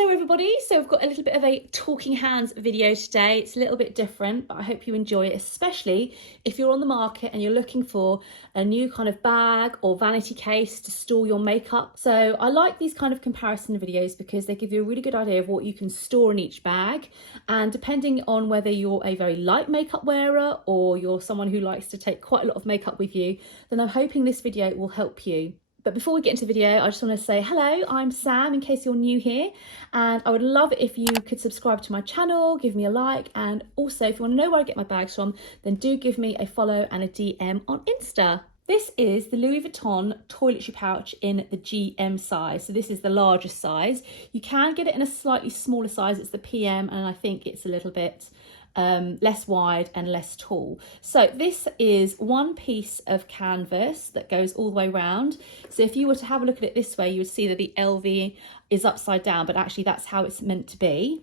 Hello everybody, so I've got a little bit of a talking hands video today. It's a little bit different, but I hope you enjoy it, especially if you're on the market and you're looking for a new kind of bag or vanity case to store your makeup. So I like these kind of comparison videos because they give you a really good idea of what you can store in each bag, and depending on whether you're a very light makeup wearer or you're someone who likes to take quite a lot of makeup with you, then I'm hoping this video will help you. But before we get into the video, I just want to say hello, I'm Sam, in case you're new here, and I would love it if you could subscribe to my channel, give me a like, and also if you want to know where I get my bags from, then do give me a follow and a DM on Insta. This is the Louis Vuitton toiletry pouch in the GM size, so this is the largest size. You can get it in a slightly smaller size, it's the PM, and I think it's a little bit less wide and less tall. So this is one piece of canvas that goes all the way around. So if you were to have a look at it this way, you would see that the LV is upside down, but actually that's how it's meant to be.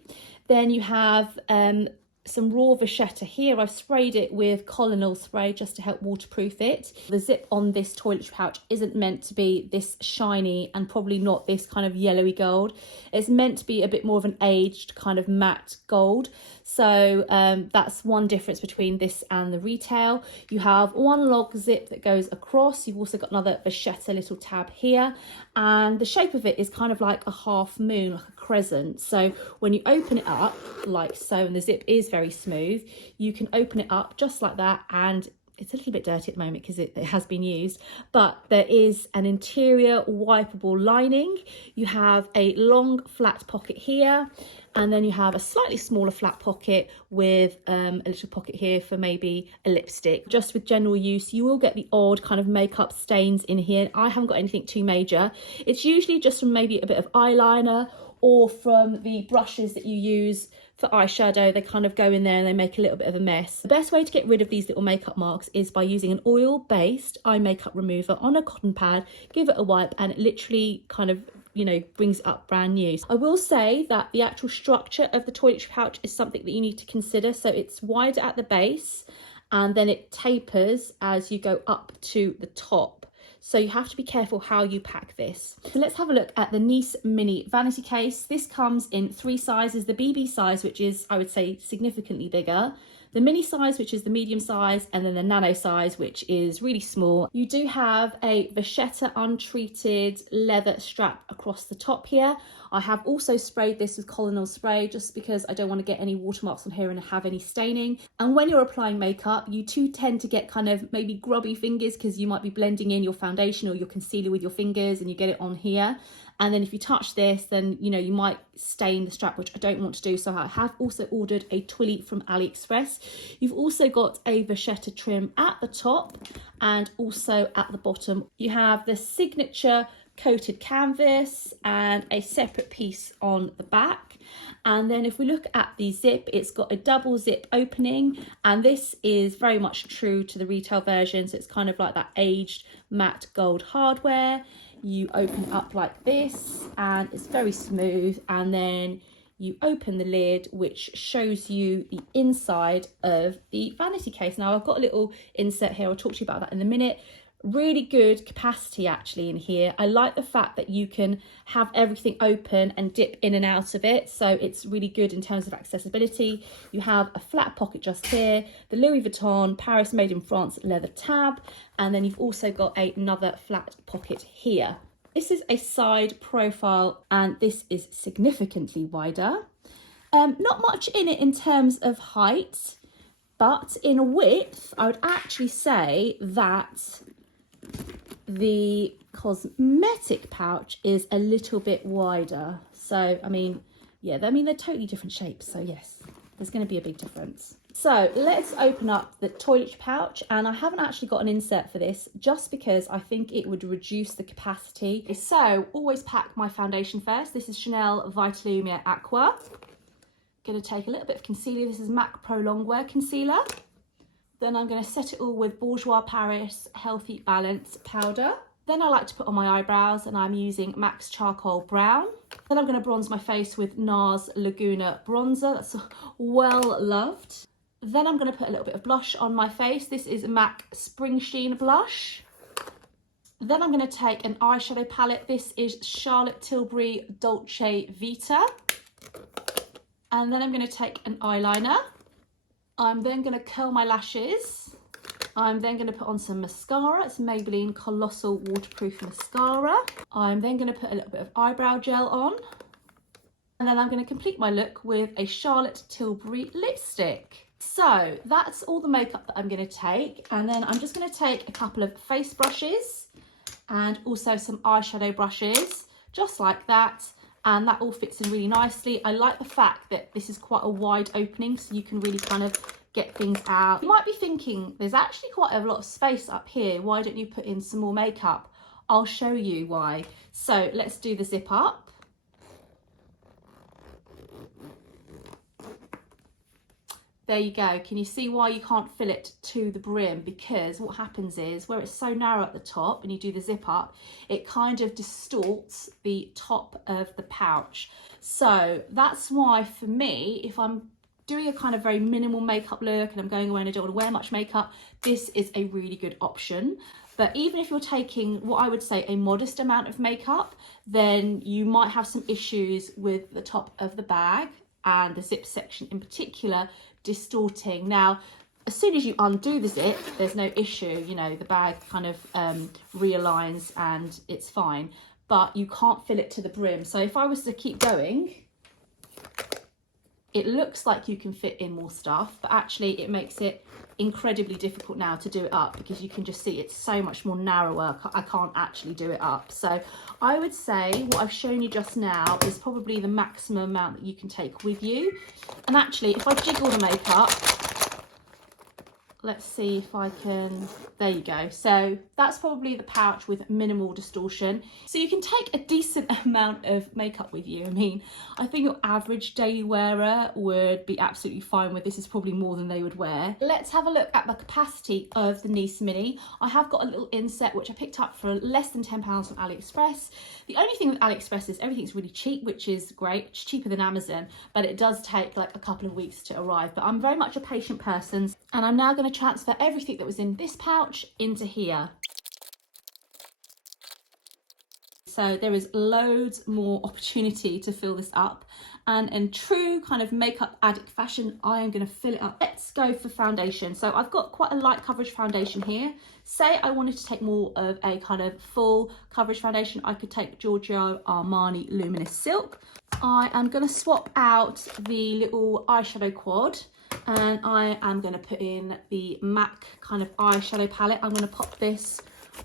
Then you have some raw vachetta here. I've sprayed it with Colonel spray just to help waterproof it. The zip on this toiletry pouch isn't meant to be this shiny and probably not this kind of yellowy gold. It's meant to be a bit more of an aged kind of matte gold. So that's one difference between this and the retail. You have one log zip that goes across. You've also got another vachetta little tab here, and the shape of it is kind of like a half moon, like a crescent. So when you open it up like so, and the zip is very smooth, you can open it up just like that, and it's a little bit dirty at the moment because it has been used, but there is an interior wipeable lining. You have a long flat pocket here, and then you have a slightly smaller flat pocket with a little pocket here for maybe a lipstick. Just with general use, you will get the odd kind of makeup stains in here. I haven't got anything too major. It's usually just from maybe a bit of eyeliner or from the brushes that you use for eyeshadow. They kind of go in there and they make a little bit of a mess. The best way to get rid of these little makeup marks is by using an oil-based eye makeup remover on a cotton pad. Give it a wipe and it literally kind of, you know, brings it up brand new. I will say that the actual structure of the toiletry pouch is something that you need to consider. So it's wider at the base and then it tapers as you go up to the top. So you have to be careful how you pack this. So let's have a look at the Nice Mini Vanity Case. This comes in 3 sizes, the BB size, which is, I would say, significantly bigger, the mini size, which is the medium size, and then the nano size, which is really small. You do have a vachetta untreated leather strap across the top here. I have also sprayed this with Colonel spray just because I don't want to get any watermarks on here and have any staining. And when you're applying makeup, you do tend to get kind of maybe grubby fingers because you might be blending in your foundation or your concealer with your fingers and you get it on here. And then if you touch this, then, you know, you might stain the strap, which I don't want to do. So I have also ordered a twilly from AliExpress. You've also got a vachetta trim at the top and also at the bottom. You have the signature coated canvas and a separate piece on the back. And then if we look at the zip, it's got a double zip opening, and this is very much true to the retail version. So it's kind of like that aged matte gold hardware. You open it up like this and it's very smooth, and then you open the lid, which shows you the inside of the vanity case. Now I've got a little insert here, I'll talk to you about that in a minute. Really good capacity actually in here. I like the fact that you can have everything open and dip in and out of it, so it's really good in terms of accessibility. You have a flat pocket just here, the Louis Vuitton Paris Made in France leather tab, and then you've also got another flat pocket here. This is a side profile and this is significantly wider. Not much in it in terms of height, but in width I would actually say that the Cosmetic Pouch is a little bit wider. So I mean, yeah, they're totally different shapes, so yes, there's going to be a big difference. So let's open up the toiletry pouch, and I haven't actually got an insert for this just because I think it would reduce the capacity. So always pack my foundation first. This is Chanel Vitalumia Aqua. Going to take a little bit of concealer. This is MAC Pro Longwear Concealer. Then I'm going to set it all with Bourjois Paris Healthy Balance Powder. Then I like to put on my eyebrows, and I'm using MAC's Charcoal Brown. Then I'm going to bronze my face with NARS Laguna Bronzer. That's well loved. Then I'm going to put a little bit of blush on my face. This is MAC Spring Sheen Blush. Then I'm going to take an eyeshadow palette. This is Charlotte Tilbury Dolce Vita. And then I'm going to take an eyeliner. I'm then going to curl my lashes. I'm then going to put on some mascara. It's Maybelline Colossal Waterproof Mascara. I'm then going to put a little bit of eyebrow gel on. And then I'm going to complete my look with a Charlotte Tilbury lipstick. So that's all the makeup that I'm going to take. And then I'm just going to take a couple of face brushes and also some eyeshadow brushes, just like that. And that all fits in really nicely. I like the fact that this is quite a wide opening, so you can really kind of get things out. You might be thinking, there's actually quite a lot of space up here. Why don't you put in some more makeup? I'll show you why. So let's do the zip up. There you go. Can you see why you can't fill it to the brim? Because what happens is, where it's so narrow at the top and you do the zip up, it kind of distorts the top of the pouch. So that's why for me, if I'm doing a kind of very minimal makeup look and I'm going away and I don't want to wear much makeup, this is a really good option. But even if you're taking what I would say a modest amount of makeup, then you might have some issues with the top of the bag and the zip section in particular distorting. Now, as soon as you undo the zip, there's no issue, you know, the bag kind of realigns and it's fine, but you can't fill it to the brim. So if I was to keep going, it looks like you can fit in more stuff, but actually it makes it incredibly difficult now to do it up, because you can just see it's so much more narrower. I can't actually do it up. So I would say what I've shown you just now is probably the maximum amount that you can take with you. And actually, if I jiggle the makeup, let's see if I can, there you go. So that's probably the pouch with minimal distortion. So you can take a decent amount of makeup with you. I mean, I think your average daily wearer would be absolutely fine with this. Is probably more than they would wear. Let's have a look at the capacity of the Nice Mini. I have got a little inset which I picked up for less than £10 from AliExpress. The only thing with AliExpress is everything's really cheap, which is great. It's cheaper than Amazon, but it does take like a couple of weeks to arrive. But I'm very much a patient person, and I'm now going to transfer everything that was in this pouch into here. So there is loads more opportunity to fill this up, and in true kind of makeup addict fashion, I am going to fill it up. Let's go for foundation. So I've got quite a light coverage foundation here. Say I wanted to take more of a kind of full coverage foundation, I could take Giorgio Armani Luminous Silk. I am going to swap out the little eyeshadow quad, and I am going to put in the MAC kind of eyeshadow palette. I'm going to pop this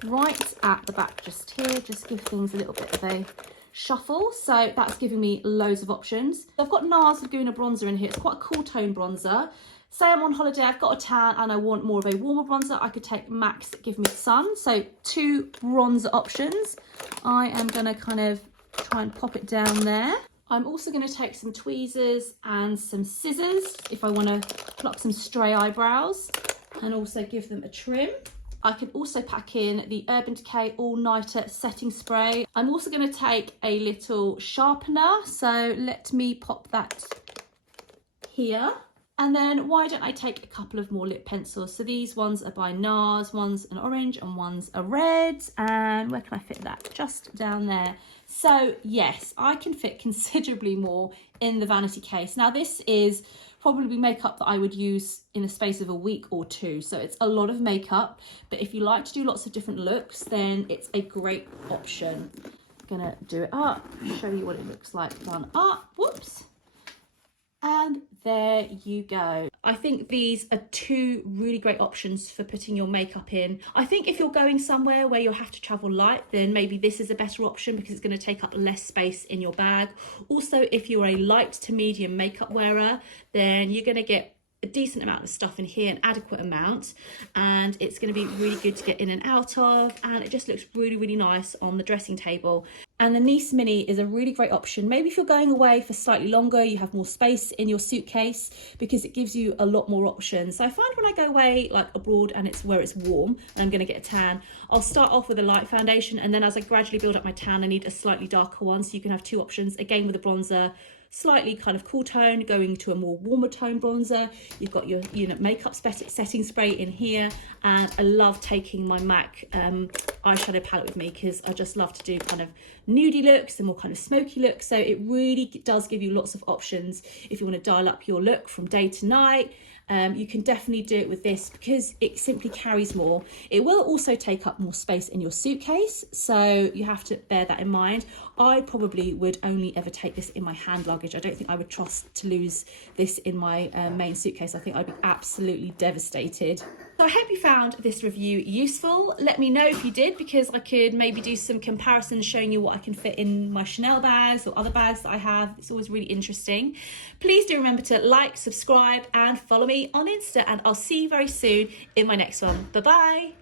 right at the back just here, just give things a little bit of a shuffle. So that's giving me loads of options. I've got NARS Laguna bronzer in here. It's quite a cool tone bronzer. Say I'm on holiday, I've got a tan and I want more of a warmer bronzer, I could take MAC's Give Me Sun. So 2 bronzer options. I am going to kind of try and pop it down there. I'm also going to take some tweezers and some scissors if I want to pluck some stray eyebrows and also give them a trim. I can also pack in the Urban Decay All Nighter Setting Spray. I'm also going to take a little sharpener, so let me pop that here. And then why don't I take a couple of more lip pencils? So these ones are by NARS, one's an orange and one's a red. And where can I fit that? Just down there. So yes, I can fit considerably more in the Vanity case. Now this is probably makeup that I would use in a space of a week or 2. So it's a lot of makeup, but if you like to do lots of different looks, then it's a great option. I'm gonna do it up, show you what it looks like done up. Whoops. And there you go. I think these are 2 really great options for putting your makeup in. I think if you're going somewhere where you'll have to travel light, then maybe this is a better option because it's going to take up less space in your bag. Also, if you're a light to medium makeup wearer, then you're going to get a decent amount of stuff in here, an adequate amount, and it's going to be really good to get in and out of, and it just looks really, really nice on the dressing table. And the Nice Mini is a really great option. Maybe if you're going away for slightly longer, you have more space in your suitcase because it gives you a lot more options. So I find when I go away like abroad and it's where it's warm and I'm going to get a tan, I'll start off with a light foundation, and then as I gradually build up my tan, I need a slightly darker one. So you can have 2 options, again with a bronzer slightly kind of cool tone going to a more warmer tone bronzer. You've got your makeup setting spray in here, and I love taking my MAC eyeshadow palette with me because I just love to do kind of nudie looks and more kind of smoky looks. So it really does give you lots of options if you want to dial up your look from day to night. You can definitely do it with this because it simply carries more. It will also take up more space in your suitcase, so you have to bear that in mind. I probably would only ever take this in my hand luggage. I don't think I would trust to lose this in my main suitcase. I think I'd be absolutely devastated. So I hope you found this review useful. Let me know if you did, because I could maybe do some comparisons showing you what I can fit in my Chanel bags or other bags that I have. It's always really interesting. Please do remember to like, subscribe and follow me on Insta, and I'll see you very soon in my next one. Bye bye.